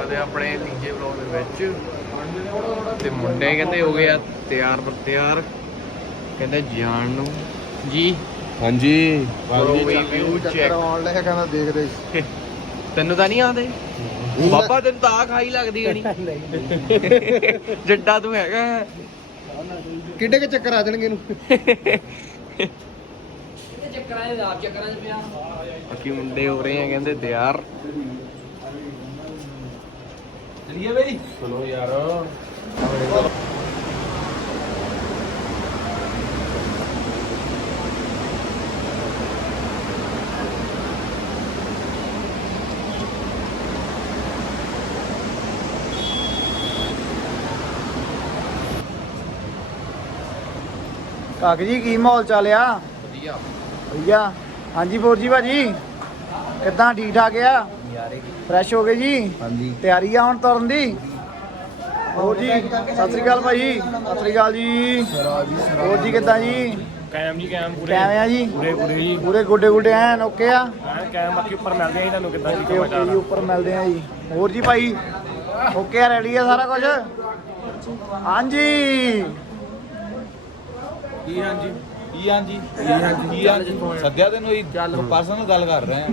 ਸਵਾਗਤ ਹੈ ਆਪਣੇ ਤੀਜੇ ਵਲੌਗ ਦੇ ਵਿੱਚ। ਤੇ ਮੁੰਡੇ ਕਹਿੰਦੇ ਹੋ ਗਏ ਆ ਤਿਆਰ ਪਰ ਤਿਆਰ। ਕਹਿੰਦੇ ਜਾਣ ਨੂੰ। ਜੀ। ਹਾਂਜੀ। ਵੀ ਵਿਊ ਚੈੱਕ ਆਉਣ ਲੈ ਕਹਿੰਦਾ ਦੇਖਦੇ ਸੀ। ਤੈਨੂੰ ਤਾਂ ਨਹੀਂ ਆਉਂਦੇ? ਬਾਬਾ ਤੈਨੂੰ ਤਾਂ ਖਾਈ ਲੱਗਦੀ ਗਣੀ ਜੱਡਾ ਤੂੰ ਹੈਗਾ। ਕਿੱਡੇ ਕੇ ਚੱਕਰ ਆ ਜਾਣਗੇ ਇਹਨੂੰ? ਬਾਕੀ ਮੁੰਡੇ ਹੋ ਰਹੇ ਆ ਕਹਿੰਦੇ ਤਿਆਰ। ਚਲਿਏ ਬਈ ਚਲੋ ਯਾਰ ਕਾਕ ਜੀ ਕੀ ਮਾਹੌਲ ਚੱਲਿਆ ਵਧੀਆ। ਭਈਆ ਹਾਂਜੀ ਫੌਜੀ ਭਾਜੀ ਕਿੱਦਾਂ ਠੀਕ ਠਾਕ ਆ ਫਰੈਸ਼ ਹੋ ਗਏ ਜੀ? ਹਾਂਜੀ। ਤਿਆਰੀ ਆ ਹੁਣ ਤੁਰਨ ਦੀ? ਹੋਰ ਜੀ ਸਤਿ ਸ੍ਰੀ ਅਕਾਲ ਭਾਈ। ਸਤਿ ਸ੍ਰੀ ਅਕਾਲ ਜੀ। ਹੋਰ ਜੀ ਕਿੱਦਾਂ ਜੀ? ਕਾਇਮ ਜੀ ਕਾਇਮ ਪੂਰੇ। ਕਿਵੇਂ ਆ ਜੀ? ਪੂਰੇ ਪੂਰੇ ਜੀ। ਪੂਰੇ ਗੁੱਡੇ ਗੁੱਡੇ ਐਨ ਓਕੇ ਆ? ਹਾਂ ਕਾਇਮ ਬਾਕੀ ਉੱਪਰ ਮਿਲਦੇ ਆ ਜੀ ਤੁਹਾਨੂੰ ਕਿੱਦਾਂ ਕੀ ਓਕੇ ਜੀ ਉੱਪਰ ਮਿਲਦੇ ਆ ਜੀ। ਹੋਰ ਜੀ ਭਾਈ? ਓਕੇ ਆ ਰੈਡੀ ਆ ਸਾਰਾ ਕੁਝ ਹਾਂਜੀ। ਕੀ ਹਾਂਜੀ ਕੀ ਹਾਂਜੀ ਕੀ ਹਾਂਜੀ ਸੱਦਿਆ ਤੈਨੂੰ ਇਹ ਗੱਲ ਪਰਸਨਲ ਗੱਲ ਕਰ ਰਹੇ ਆ।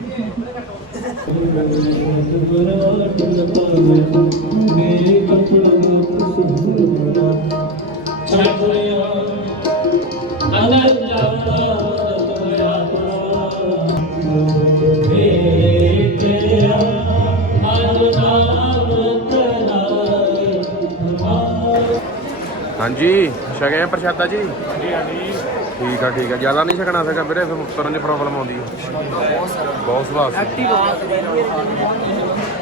ਹਾਂਜੀ ਛਕਿਆ ਪ੍ਰਸ਼ਾਦਾ ਜੀ? ਹਾਂਜੀ ਹਾਂਜੀ। ਠੀਕ ਆ ਠੀਕ ਆ। ਜ਼ਿਆਦਾ ਨਹੀਂ ਛਕਣਾ ਸਕਾ ਵੀਰੇ ਫਿਰ ਤੁਰਨ ਦੀ ਪ੍ਰੋਬਲਮ ਆਉਂਦੀ ਹੈ ਬਹੁਤ ਸੁਭਾਅ ਸੀ।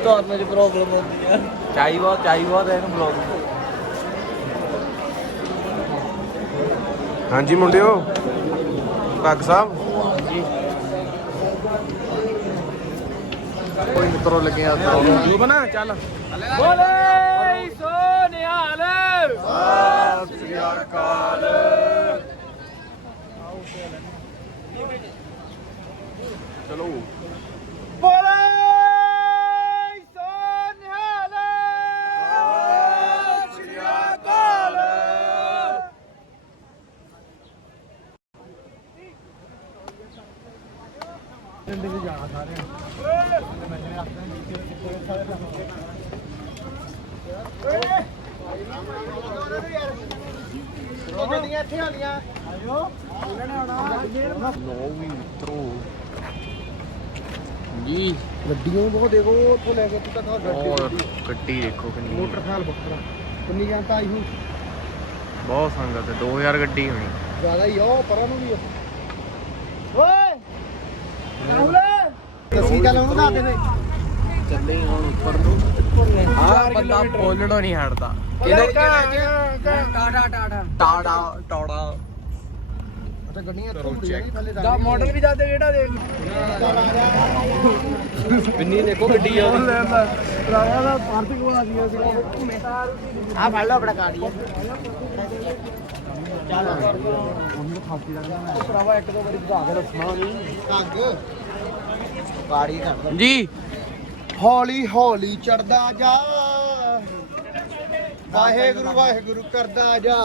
ਤੁਹਾਨੂੰ ਜੀ ਪ੍ਰੋਬਲਮ ਹੁੰਦੀ ਆ। ਚਾਈ ਬਹੁਤ ਚਾਈ ਬਹੁਤ ਹੈ ਇਹਨੂੰ ਬਲੌਗ ਹਾਂਜੀ ਮੁੰਡਿਓ ਭੱਗ ਸਾਹਿਬ। ਕੋਈ ਮਿੱਤਰੋ ਲੱਗੇ ਆ ਤੂੰ ਬਣਾ ਚੱਲ। ਬੋਲੇ ਸੋ ਨਿਹਾਲ ਸਤਿ ਸ੍ਰੀ ਅਕਾਲ। ਚਲੋ ਬੋਲੇ ਸੋ ਨਿਹਾਲ ਸਤਿ ਸ੍ਰੀ ਅਕਾਲ ਉਹ ਗੱਡੀਆਂ ਇੱਥੇ ਆਲੀਆਂ ਆਜੋ ਇਹਨਾਂ ਨੇ ਆਉਣਾ ਲੋ ਵੀ ਮਿੱਤਰੋ ਜੀ ਗੱਡੀਆਂ ਵੀ ਬਹੁਤ ਦੇਖੋ ਉੱਥੋਂ ਲੈ ਕੇ ਤੱਕ ਆ ਔਰ ਗੱਡੀ ਗੱਡੀ ਦੇਖੋ ਕਿੰਨੀ। ਮੋਟਰਸਾਈਕਲ ਬੱਕਰਾ। ਕਿੰਨੀ ਜਾਂਦਾ ਆਈ ਹੂੰ ਬਹੁਤ ਸੰਗਤ ਹੈ 2000 ਗੱਡੀ ਹੋਣੀ। ਜ਼ਿਆਦਾ ਹੀ ਆ ਉਹ ਪਰਾਂ ਨੂੰ ਵੀ ਆ। ਓਏ! ਰਾਹੁਲ! ਦੱਸੀ ਗੱਲ ਉਹਨੂੰ ਨਾ ਦੇਵੇ ਚੱਲੇ ਹੁਣ ਉੱਪਰ ਨੂੰ। ਆ ਬੰਦਾ ਬੋਲਣੋਂ ਨਹੀਂ ਹਟਦਾ। ਕਿਹਨੇ ਟਾਟਾ ਟਾਟਾ ਟਾੜਾ ਟੌੜਾ। ਅੱਛਾ ਗੱਡੀਆਂ ਕਰੋ ਇੱਥੋਂ check। ਮੁੜੀਆਂ ਥੱਲੇ ਦਾ ਮਾਡਲ ਵੀ ਜਾਂਦੇ ਕਿਹੜਾ ਦੇਖ। ਪਿੰਨੀ ਦੇਖੋ ਗੱਡੀ ਆ ਰਾਜਾ ਦਾ ਪਾਰਟੀ ਕੋਲ ਆ ਗਿਆ ਸੀ ਆ ਫੜ ਲਓ ਆਪਣਾ ਕਾਰਡ ਹੀ ਚੱਲ। ਉਹਨੂੰ ਖਾਸੀ ਲੱਗਦਾ ਮੈਂ ਭਰਾਵਾ ਇੱਕ ਦੋ ਵਾਰੀ ਵਧਾ ਕੇ ਰੱਖਣਾ ਨਹੀਂ ਅੱਗ ਕਾੜੀ ਕਰ ਜੀ। ਹੌਲੀ ਹੌਲੀ ਚੜਦਾ ਜਾ। ਵਾਹਿਗੁਰੂ ਵਾਹਿਗੁਰੂ ਕਰਦਾ ਜਾ।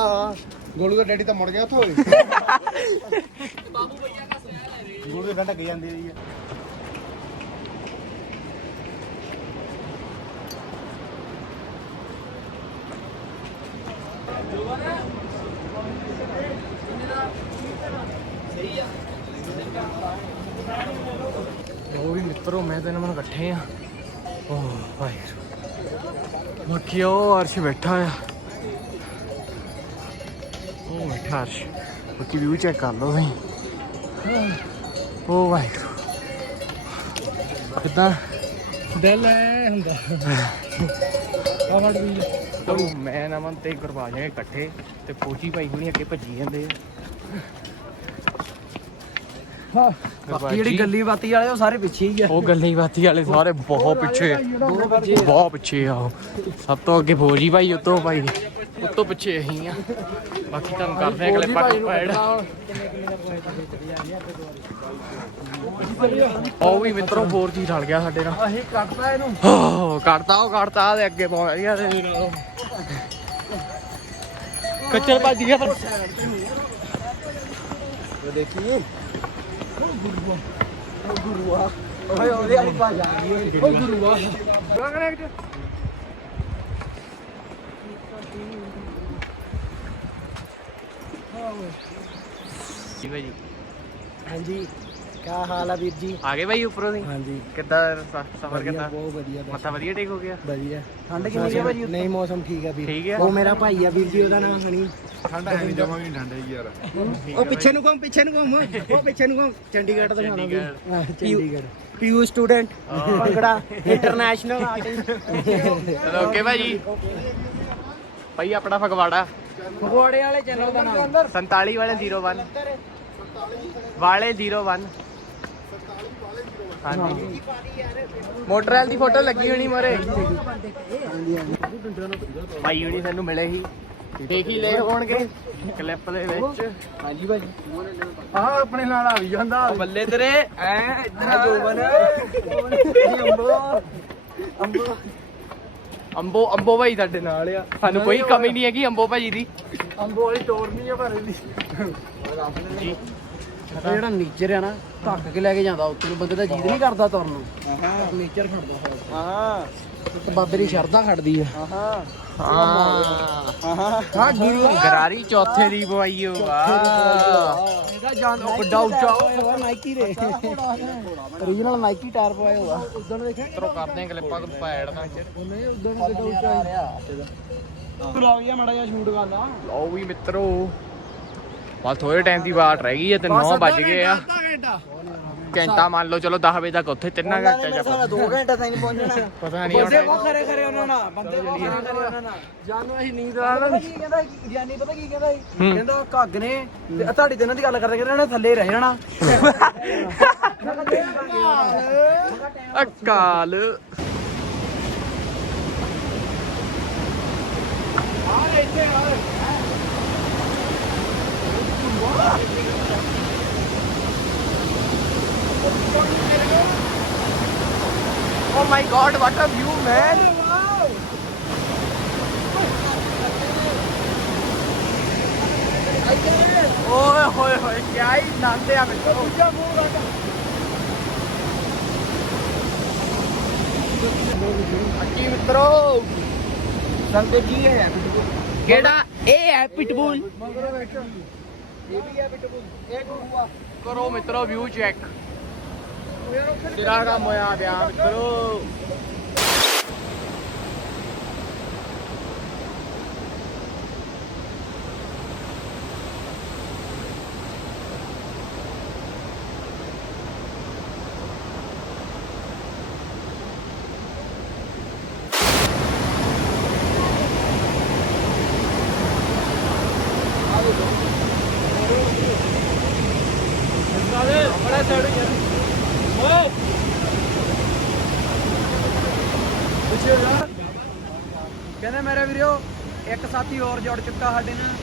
ਗੋਲੂ ਦਾ ਡੈਡੀ ਤਾਂ ਮੁੜ ਗਿਆ ਉੱਥੋਂ। ਗੋਲੂ ਦਾ ਡੰਡਾ ਗਈ ਜਾਂਦੀ ਰਹੀ ਹੈ ਉਹ ਵੀ ਮਿੱਤਰੋ, ਮੈਂ ਤੇ ਮਨ ਇਕੱਠੇ ਆ। ਓ ਵਾਹਿਗੁਰੂ। ਬਾਕੀ ਉਹ ਅਰਸ਼ ਬੈਠਾ ਆ। ਅਰਸ਼ ਬਾਕੀ ਵਿਊ ਚੈੱਕ ਕਰ ਲਓ ਤੁਸੀਂ। ਓ ਵਾਹਿਗੁਰੂ। ਕਿੱਦਾਂ? ਦਿਲ ਐ ਹੁੰਦਾ। ਆ ਫੜ ਵੀ ਚਲੋ ਮੈਂ ਨਮਨ ਤੇ ਗੁਰਬਾਜ ਨੇ ਇਕੱਠੇ ਤੇ ਫੌਜੀ ਭਾਈ ਹੁਣੀ ਅੱਗੇ ਭੱਜੀ ਜਾਂਦੇ ਆ। ਬਾਕੀ ਜਿਹੜੀ ਗੱਲੀ ਬਾਤੀ ਵਾਲੇ ਉਹ ਸਾਰੇ ਪਿੱਛੇ ਹੀ ਆ। ਉਹ ਗੱਲੀ ਬਾਤੀ ਵਾਲੇ ਸਾਰੇ ਬਹੁਤ ਪਿੱਛੇ। ਬਹੁਤ ਪਿੱਛੇ ਆ ਉਹ। ਸਭ ਤੋਂ ਅੱਗੇ ਫੌਜੀ ਭਾਈ ਉਤੋਂ ਭਾਈ। ਉਤੋਂ ਪਿੱਛੇ ਅਸੀਂ ਆ। ਬਾਕੀ ਤੁਹਾਨੂੰ ਕਰਦੇ ਆ ਕਲਿੱਪਾਂ ਕਲਿੱਪਾਂ ਐਡ ਉਹ ਵੀ ਮਿੱਤਰੋ 4G ਰਲ ਗਿਆ ਸਾਡੇ ਨਾਲ। ਅਸੀਂ ਕੱਟਦਾ ਇਹਨੂੰ। ਹੋ ਕੱਟਤਾ ਉਹ ਕੱਟਤਾ ਤੇ ਅੱਗੇ ਪਹੁੰਚ ਗਿਆ ਤੇ ਕੱਚਰ ਭੱਜ ਗਿਆ ਪਰ ਦੇਖੀ। ਗੁਰੂਆ। ਓਏ ਉਹਦੇ ਵਾਲੀ ਭਾਜਾ ਓ ਗੁਰੂਆ। ਜੀ ਭਾਈ ਹਾਂਜੀ ਕੀ ਹਾਲ ਆ ਵੀਰ ਜੀ? ਆ ਗਏ ਭਾਈ ਉੱਪਰੋਂ ਦੀ ਹਾਂਜੀ। ਕਿੱਦਾਂ ਸਫਰ ਕਿੱਦਾਂ? ਬਹੁਤ ਵਧੀਆ ਮੱਥਾ ਵਧੀਆ ਟੇਕ ਹੋ ਗਿਆ? ਵਧੀਆ। ਠੰਡ ਕਿੰਨੀ ਹੈ ਭਾਜੀ ਨਹੀਂ ਮੌਸਮ ਠੀਕ ਆ ਵੀਰ। ਠੀਕ ਹੈ ਉਹ ਮੇਰਾ ਭਾਈ ਆ ਵੀਰ ਜੀ ਉਹਦਾ ਨਾਮ ਹਣੀ ਠੰਡਾ ਹੈ ਨਹੀਂ ਜਮਾ ਵੀ ਠੰਡਾ ਹੀ ਯਾਰ। ਉਹ ਪਿੱਛੇ ਨੂੰ ਘੁੰਮ ਪਿੱਛੇ ਨੂੰ ਘੁੰਮ। ਉਹ ਪਿੱਛੇ ਨੂੰ ਘੁੰਮ। ਚੰਡੀਗੜ੍ਹ ਤੋਂ ਖਾਣਾ ਵੀਰ ਹਾਂ, Chandigarh. PU student bhangra international ਚਲੋ ਓਕੇ। ਭਾਈ ਆਪਣਾ ਫਗਵਾੜਾ। ਫਗਵਾੜੇ ਵਾਲੇ ਚੈਨਲ ਦਾ ਨਾਮ 47 ਵਾਲੇ 01 ਵਾਲੇ 01 ਹਾਂਜੀ। ਮੋਟਰ ਵਾਲ ਦੀ ਫੋਟੋ ਲੱਗੀ ਹੋਣੀ ਮੋਰੇ। ਭਾਈ ਹੁਣੀ ਸਾਨੂੰ ਮਿਲੇ ਸੀ। ਦੇਖੀ ਲੈ ਹੋਣਗੇ। ਕਲਿੱਪ ਦੇ ਵਿੱਚ। ਹਾਂਜੀ ਭਾਜੀ ਆਹ ਆਪਣੇ ਨਾਲ ਆ ਵੀ ਜਾਂਦਾ। ਬੱਲੇ ਤੇਰੇ। ਐ ਆ ਜੋਬਨ। ਅੰਬੋ। ਅੰਬੋ। ਅੰਬੋ ਅੰਬੋ ਭਾਈ ਸਾਡੇ ਨਾਲ ਆ। ਸਾਨੂੰ ਕੋਈ ਕਮੀ ਨਹੀਂ ਹੈਗੀ ਅੰਬੋ ਭਾਜੀ ਦੀ। ਅੰਬੋ ਵਾਲੀ ਤੋੜਨੀ ਆ ਪਰ ਇਹਦੀ। ਜੀ। ਜਿਹੜਾ ਨੀਚਰ ਆ ਨਾ ਧੱਕ ਕੇ ਲੈ ਕੇ ਜਾਂਦਾ ਉੱਤੇ ਨੂੰ ਬੰਦੇ ਦਾ ਜੀਦ ਨਹੀਂ ਕਰਦਾ ਤੁਰਨ ਨੂੰ। ਨੀਚਰ ਖੜਦਾ। ਹਾਂ ਤੇ ਬਾਬੇ ਦੀ ਸ਼ਰਧਾ ਖੜਦੀ ਆ। ਹਾਂ ਹਾਂ। ਹਾਂ ਗਿਰੀ ਗਰਾਰੀ ਚੌਥੇ ਦੀ ਬਵਾਈਓ ਵਾਹ। ਇਹਦਾ ਜਾਨ ਉਹ ਵੱਡਾ ਉੱਚਾ ਹੋਇਆ। ਨਾਈਕੀ ਦੇ। ਓਰੀਜਨਲ ਨਾਈਕੀ ਟਾਇਰ ਪਾਇਆ ਹੋਇਆ। ਉਦੋਂ ਦੇਖਿਆ। ਤਰੋ ਕਰਦੇ ਆ ਕਲਿੱਪਾਂ ਨੂੰ ਪੈੜ ਨਾਲ ਉਹਨੇ ਉਦੋਂ ਕਿੱਡਾ ਉੱਚਾ ਤੂੰ ਲੱਗ ਗਿਆ ਮੜਾ ਜਿਹਾ ਸ਼ੂਟ ਕਰਨਾ ਲਓ ਵੀ ਮਿੱਤਰੋ ਬਸ ਥੋੜੇ ਟਾਈਮ ਦੀ ਬਾਤ ਰਹਿ ਗਈ ਹੈ ਤੇ 9 ਵੱਜ ਗਏ ਆ। ਘੰਟਾ ਮੰਨ ਲਓ ਚਲੋ 10 ਵਜੇ ਤੱਕ ਉੱਥੇ ਤਿੰਨਾਂ ਘੰਟੇ ਜਾ 2 ਘੰਟੇ ਤਾਈਂ ਪਹੁੰਚਣਾ। ਪਤਾ ਨਹੀਂ ਬੰਦੇ ਬਹੁਤ ਖਰੇ ਖਰੇ ਉਹਨਾਂ ਨਾਲ ਬੰਦੇ ਬਹੁਤ ਖਰੇ ਖਰੇ ਉਹਨਾਂ ਨਾਲ। ਜਾਨੂੰ ਅਸੀਂ ਨੀਂਦ ਆ ਨਾ ਕੀ ਕਹਿੰਦਾ ਗਿਆਨੀ ਪਤਾ ਕੀ ਕਹਿੰਦਾ ਸੀ? ਕਹਿੰਦਾ ਘੱਗ ਨੇ ਤੇ ਤੁਹਾਡੀ ਤੇ ਇਹਨਾਂ ਦੀ ਗੱਲ ਕਰਦੇ ਕਹਿੰਦਾ ਇਹਨੇ ਥੱਲੇ ਰਹਿ ਜਾਣਾ। ਅਕਾਲ। Oh my god, what a view, man! ਓਏ ਹੋਏ ਹੋਏ ਕੀ ਹੀ ਨਾਂਦੇ ਆ ਮਿੱਤਰੋ ਅੱਕੀ ਮਿੱਤਰੋ। ਸੰਦੇ ਕੀ ਹੈ ਕਿਹੜਾ? ਇਹ ਹੈ ਪਿਟਬੁਲ। ਇਹ ਵੀ ਹੈ ਬਿਟਬੁਲ ਇਹ ਗੁਰੂਆ ਕਰੋ ਮਿੱਤਰੋ ਵਿਊ ਚੈੱਕ ਸਿਰਾ ਕੰਮ ਹੋਇਆ ਪਿਆ ਮਿੱਤਰੋ। ਕਹਿੰਦੇ ਮੇਰੇ ਵੀਰੋ, ਇੱਕ ਸਾਥੀ ਹੋਰ ਜੁੜ ਚੁੱਕਾ ਸਾਡੇ ਨਾਲ।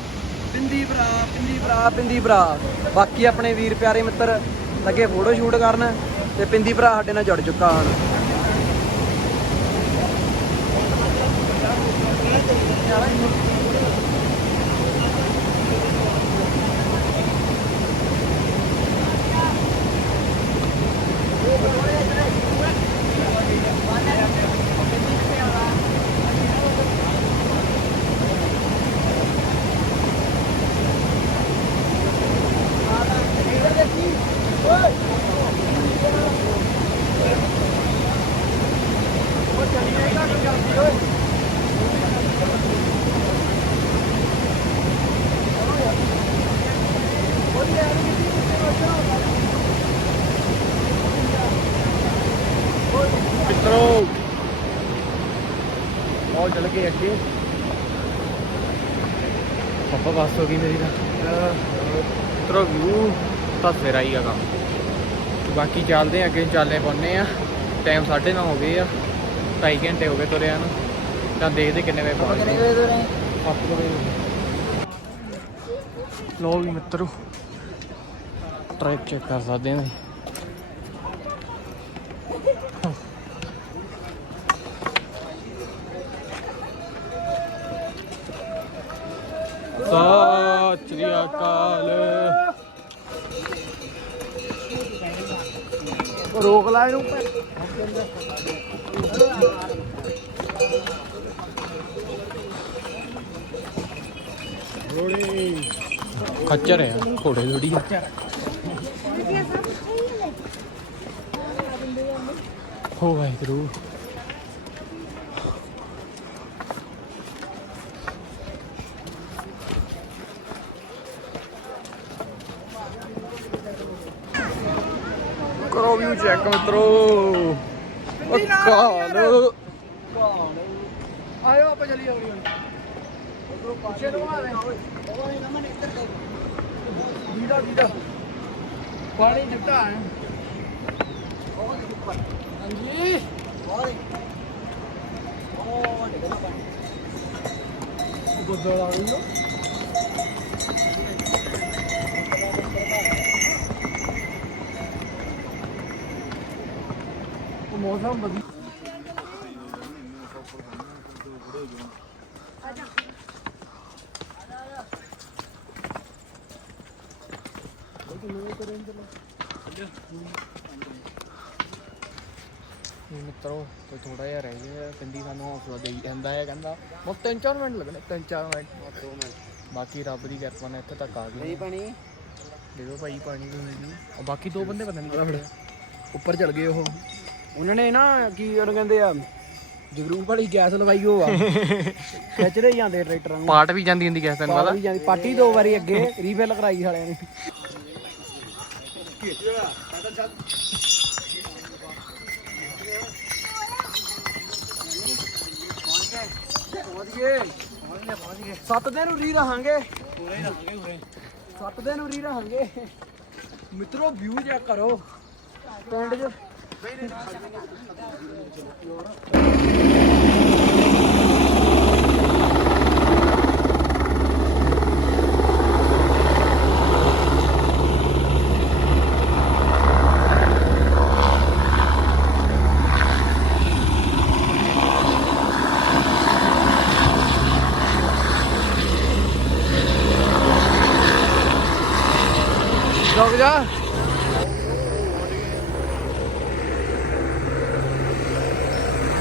ਪਿੰਦੀ ਭਰਾ ਪਿੰਦੀ ਭਰਾ ਪਿੰਦੀ ਭਰਾ। ਬਾਕੀ ਆਪਣੇ ਵੀਰ ਪਿਆਰੇ ਮਿੱਤਰ, ਲੱਗੇ ਫੋਟੋ ਸ਼ੂਟ ਕਰਨ ਤੇ ਪਿੰਦੀ ਭਰਾ ਸਾਡੇ ਨਾਲ ਜੁੜ ਚੁੱਕਾ ਹੁਣ। ਮਿੱਤਰੋ ਉਹ ਚੱਲ ਗਏ ਅੱਗੇ। ਪਾਪਾ ਬਸ ਹੋ ਗਈ ਮੇਰੀ ਤਾਂ। ਮਿੱਤਰੋ ਵਿਊ ਤਾਂ ਫੇਰ ਆਈ ਆ ਕੰਮ ਤੇ ਬਾਕੀ ਚੱਲਦੇ ਆ ਅੱਗੇ ਚਾਲੇ ਪਾਉਨੇ ਆ ਟਾਈਮ 9:30 ਹੋ ਗਏ ਆ। 2.5 ਘੰਟੇ ਹੋ ਗਏ ਤੁਰਿਆ ਨੂੰ। ਤਾਂ ਦੇਖਦੇ ਕਿੰਨੇ ਵਜੇ ਪਹੁੰਚਦੇ ਸੱਤ ਕੁ ਵਜੇ। ਲੋ ਵੀ ਮਿੱਤਰੋ ਟਰੈਕ ਚੈੱਕ ਕਰ ਸਕਦੇ ਹਾਂ ਸਤਿ ਸ੍ਰੀ ਅਕਾਲ ਰੋਕ ਲਾ ਇਹਨੂੰ। ਖੱਚਰ ਹੈ ਘੋੜੇ ਥੋੜੀ ਆ। ਹੋ ਵਾਹਿਗੁਰੂ ਕਰੋ ਵਿਊ ਚੈੱਕ ਮਿੱਤਰੋ। ਉਹ ਕਾਲ ਆਇਓ ਆਪਾਂ ਚਲੀ ਆਉਣੀ ਪਿੱਛੇ ਨੂੰ ਆ ਵੀਡਾ ਵੀਡਾ ਪਾਣੀ ਦਿੱਤਾ ਹੈ ਹਾਂਜੀ ਗੁੱਦਲ ਆ ਗਈ ਉਹ ਮੌਸਮ ਵਧੀਆ ਮਿੱਤਰੋ ਕੋਈ ਥੋੜਾ ਜਿਹਾ ਰਹਿ ਗਿਆ ਪਿੰਦੀ ਸਾਨੂੰ ਹੌਸਲਾ ਦੇਈ ਜਾਂਦਾ ਹੈ ਕਹਿੰਦਾ ਬਸ 3-4 ਮਿੰਟ ਲੱਗਣੇ 3-4 ਮਿੰਟ 2 ਮਿੰਟ। ਬਾਕੀ ਰੱਬ ਦੀ ਕਿਰਪਾ ਨਾਲ ਇੱਥੇ ਤੱਕ ਆ ਗਏ ਪਾਣੀ? ਦੇ ਦਿਓ ਭਾਈ ਪਾਣੀ ਦੀ ਉਹ ਬਾਕੀ ਦੋ ਬੰਦੇ ਪਤਾ ਨਹੀਂ ਆ। ਉੱਪਰ ਚੜ ਗਏ ਉਹ। ਉਹਨਾਂ ਨੇ ਨਾ ਕੀ ਉਹਨੂੰ ਕਹਿੰਦੇ ਆ ਜਗਰੂਪ ਵਾਲੀ ਗੈਸ ਲਵਾਈ ਉਹ ਆ। ਖਿੱਚਦੇ ਜਾਂਦੇ ਟਰੈਕਟਰਾਂ ਨੂੰ। ਪਾਟ ਵੀ ਜਾਂਦੀ ਹੁੰਦੀ ਕਿਸੇ ਦਿਨ ਪਾਲ ਵੀ ਜਾਂਦੀ ਪਾਟੀ ਦੋ ਵਾਰੀ ਅੱਗੇ ਰੀਫਿਲ ਕਰਾਈ ਸਾਲਿਆਂ ਨੇ। ਸੱਤ ਦਿਨ ਉਰੀ ਰਹਾਂਗੇ। ਸੱਤ ਦਿਨ ਉਰੀ ਰਹਾਂਗੇ। ਮਿੱਤਰੋ ਵਿਊ ਚੈੱਕ ਕਰੋ। ਪਿੰਡ 'ਚ ਰੁਕ ਜਾ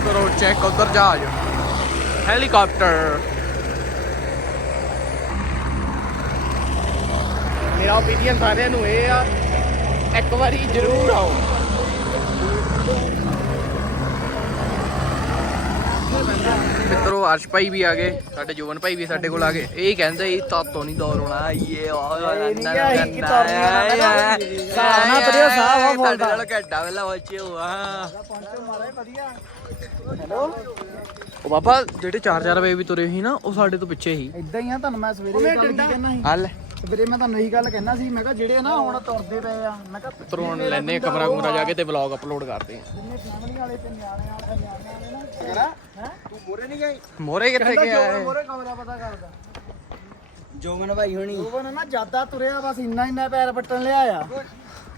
ਕਰੋ ਚੈੱਕ ਉਧਰ ਜਹਾਜ਼ ਹੈਲੀਕਾਪਟਰ ਮੇਰਾ ਓਪੀਨੀਅਨ ਸਾਰਿਆਂ ਨੂੰ ਇਹ ਆ ਇੱਕ ਵਾਰੀ ਜ਼ਰੂਰ ਆਓ। ਮਿੱਤਰੋ ਅਰਸ਼ ਭਾਈ ਵੀ ਆ ਗਏ ਸਾਡੇ ਜੋਵਨ ਭਾਈ ਵੀ ਸਾਡੇ ਕੋਲ ਆ ਗਏ। ਇਹ ਕਹਿੰਦੇ ਇਹ ਤਾਤੋਂ ਨਹੀਂ ਦੌਰ ਹੋਣਾ ਇਹ ਇਹ ਨੀ ਕਿਹਾ ਸੀ ਕਿ ਤੁਰਨੀਆਂ ਨਾ ਕਰੋ। ਹਿਸਾਬ ਨਾਲ ਤੁਰਿਓ, ਹਿਸਾਬ ਆ ਤੁਹਾਡੇ ਬੋਲਦਾ। ਨਾਲ ਘੱਟਾ ਵੇਲਾ ਬੱਚੇ ਹੋਆ ਉਹ ਬਾਬਾ ਜਿਹੜੇ 4-4 ਵਜੇ ਵੀ ਤੁਰੇ ਸੀ ਨਾ ਉਹ ਸਾਡੇ ਤੋਂ ਪਿੱਛੇ ਸੀ ਇਦਾਂ ਹੀ ਆ ਤੁਹਾਨੂੰ ਮੈਂ ਸਵੇਰੇ ਇਹ ਗੱਲ ਕਹਿਣਾ ਸੀ ਹਲ ਸਵੇਰੇ ਮੈਂ ਤੁਹਾਨੂੰ ਇਹੀ ਗੱਲ ਕਹਿਣਾ ਸੀ ਮੈਂ ਕਿਹਾ ਜਿਹੜੇ ਨਾ ਹੁਣ ਤੁਰਦੇ ਪਏ ਆ ਮੈਂ ਕਿਹਾ ਤਰੋਣ ਲੈਨੇ ਕਮਰਾ ਕੁਮਰਾ ਜਾ ਕੇ ਤੇ ਵਲੌਗ ਅਪਲੋਡ ਕਰਦੇ ਆ ਜਿੰਨੇ ਫੈਮਿਲੀ ਵਾਲੇ ਤੇ ਨਿਆਣੇ ਵਾਲੇ ਨਿਆਣੇ ਵਾਲੇ ਨਾ ਹੈ ਤੂੰ ਮੋਰੇ ਨਹੀਂ ਗਈ ਮੋਰੇ ਕਿੱਥੇ ਗਿਆ ਜੋਗਨ ਇਹ? ਮੋਰੇ ਕਮਰਾ ਪਤਾ ਕਰਦਾ ਜੋਗਨ ਭਾਈ ਹੋਣੀ ਜੋਗਨ ਨਾ ਜ਼ਿਆਦਾ ਤੁਰਿਆ ਬਸ ਇੰਨਾ ਇੰਨਾ ਪੈਰ ਪੱਟਣ ਲਿਆ ਆ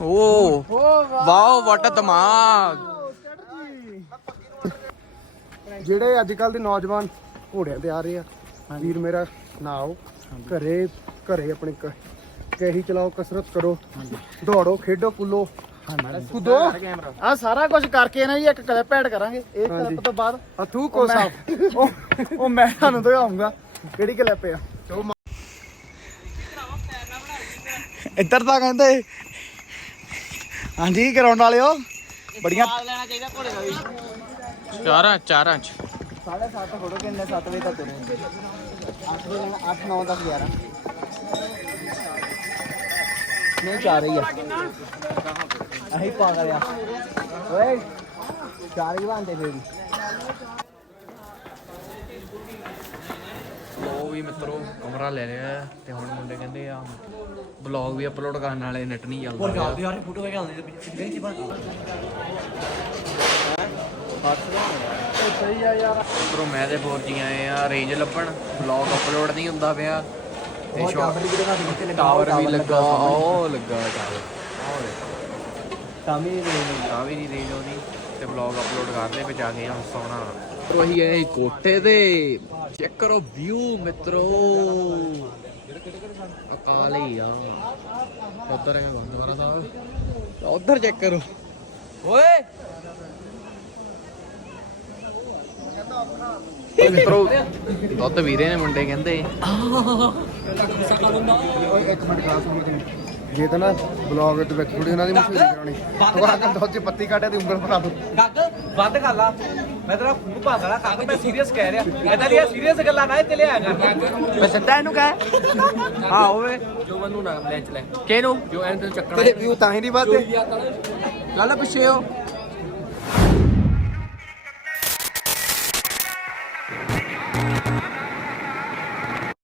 ਓ ਓ ਵਾਓ ਵਾਟ ਦਿਮਾਗ ਜਿਹੜੇ ਅੱਜ ਕੱਲ ਦੇ ਨੌਜਵਾਨ ਘੋੜਿਆਂ ਤੇ ਆ ਰਹੇ ਆ ਵੀਰ ਮੇਰਾ ਨਾ ਆਓ ਘਰੇ ਘਰੇ ਆਪਣੇ ਕ- ਕਹੀ ਚਲਾਓ ਕਸਰਤ ਕਰੋ ਦੌੜੋ ਖੇਡੋ ਕੁੱਲੋ। ਕੁੱਦੋ। ਆ ਸਾਰਾ ਕੁਝ ਕਰਕੇ ਨਾ ਜੀ ਇੱਕ ਕਲਿੱਪ ਐਡ ਕਰਾਂਗੇ। ਇਹ ਕਲਿੱਪ ਤੋਂ ਬਾਅਦ ਅਥੂ ਕੋ ਸਾਹਿਬ ਉਹ ਉਹ ਮੈਂ ਤੁਹਾਨੂੰ ਦਿਖਾਉਂਗਾ ਕਿਹੜੀ ਕਲਿੱਪ ਆ। ਇੱਧਰ ਤਾਂ ਕਹਿੰਦੇ। ਹਾਂਜੀ ਗਰਾਊਂਡ ਵਾਲਿਓ ਬੜੀਆਂ ਚਾਰਾਂ ਚਾਰਾਂ ਚ। ਸਾਢੇ ਸੱਤ ਫੋਟੋ ਕਿੰਨੇ? 7 ਵਜੇ ਤੱਕ ਤੁਰੇ 8 ਵਜੇ ਨਾਲ 8 9 10 11 ਨਹੀਂ ਚਾਰ ਹੀ ਆ। ਅਹੀਂ ਪਾਗਲ ਆ। ਓਏ ਚਾਰ ਹੀ ਬੰਦੇ ਫੇਰ ਉਹ ਵੀ ਮਿੱਤਰੋ ਕਮਰਾ ਲੈ ਲਿਆ ਤੇ ਹੁਣ ਮੁੰਡੇ ਕਹਿੰਦੇ ਆ ਵਲੌਗ ਵੀ ਅਪਲੋਡ ਕਰਨ ਵਾਲੇ ਨੈਟ ਨਹੀਂ ਚੱਲਦਾ ਪਿਆ। ਯਾਰ ਫੋਟੋ ਵੇ ਗੱਲ ਪਿੱਛੇ ਚ ਬਾਤ ਸਹੀ ਆ ਯਾਰ ਉੱਪਰੋਂ ਮੈਂ ਤੇ ਫੌਜੀ ਆਏ ਆ ਰੇਂਜ ਲੱਭਣ ਵਲੌਗ ਅਪਲੋਡ ਨਹੀਂ ਹੁੰਦਾ ਪਿਆ। ਤੇ ਉਹ ਸ਼ੋ- ਟਾਵਰ ਵੀ ਲੱਗਾ ਉਹ ਲੱਗਾ ਟਾਵਰ ਤਾਂ ਵੀ ਆ ਵੀ ਨਹੀਂ ਰੇਂਜ ਉਹਦੀ ਤੇ ਵਲੌਗ ਅਪਲੋਡ ਕਰਦੇ ਵਿੱਚ ਆ ਗਏ ਹਾਂ ਸੋਹਣਾ ਉਹੀ ਹੈ ਕੋਠੇ ਤੇ ਚੈੱਕ ਕਰੋ ਵਿਊ ਮਿੱਤਰੋ। ਅਕਾਲ ਹੀ ਆ। ਉਧਰ ਹੈ ਗੁਰਦੁਆਰਾ ਸਾਹਿਬ ਉਧਰ ਚੈੱਕ ਕਰੋ। ਓਏ! ਮਿੱਤਰੋ ਦੁੱਧ ਵੀਰੇ ਨੇ ਮੁੰਡੇ ਕਹਿੰਦੇ। ਇੱਕ ਮਿੰਟ ਖਾਸ ਸੁਣ ਤੂੰ ਜੇ ਤਾਂ ਨਾ ਬਲੌਗ ਦੇ ਵਿੱਚ ਥੋੜੀ ਉਹਨਾਂ ਦੀ ਮਸ਼ਹੂਰੀ ਕਰਾਉਣੀ। ਤੂੰ ਆ ਕੇ ਦੁੱਧ ਚ ਪੱਤੀ ਕਾਟਿਆ ਤੇ ਉਂਗਲ ਬਣਾ ਦੋ। ਕੱਗ ਵੱਧ ਗੱਲ ਆ ਮੈਂ ਤੇਰਾ ਖੂਨ ਭਾਂਦਾ ਕੱਗ ਮੈਂ ਸੀਰੀਅਸ ਕਹਿ ਰਿਹਾ। ਇਦਾਂ ਦੀਆਂ ਸੀਰੀਅਸ ਗੱਲਾਂ ਨਾ ਇੱਥੇ ਲਿਆ ਕਰ। ਮੈਂ ਸਿੱਧਾ ਇਹਨੂੰ ਕਹਿ। ਹਾਂ ਓਏ ਜੋ ਮੈਨੂੰ ਨਾ ਲੈ ਚਲੇ ਕਿਹਨੂੰ? ਜੋ ਐਂ ਤੇ ਚੱਕਣਾ ਤੇਰੇ ਵਿਊ ਤਾਂ ਹੀ ਨਹੀਂ ਵੱਧਦੇ। ਲੱਲ ਪਿੱਛੇ ਹੋ।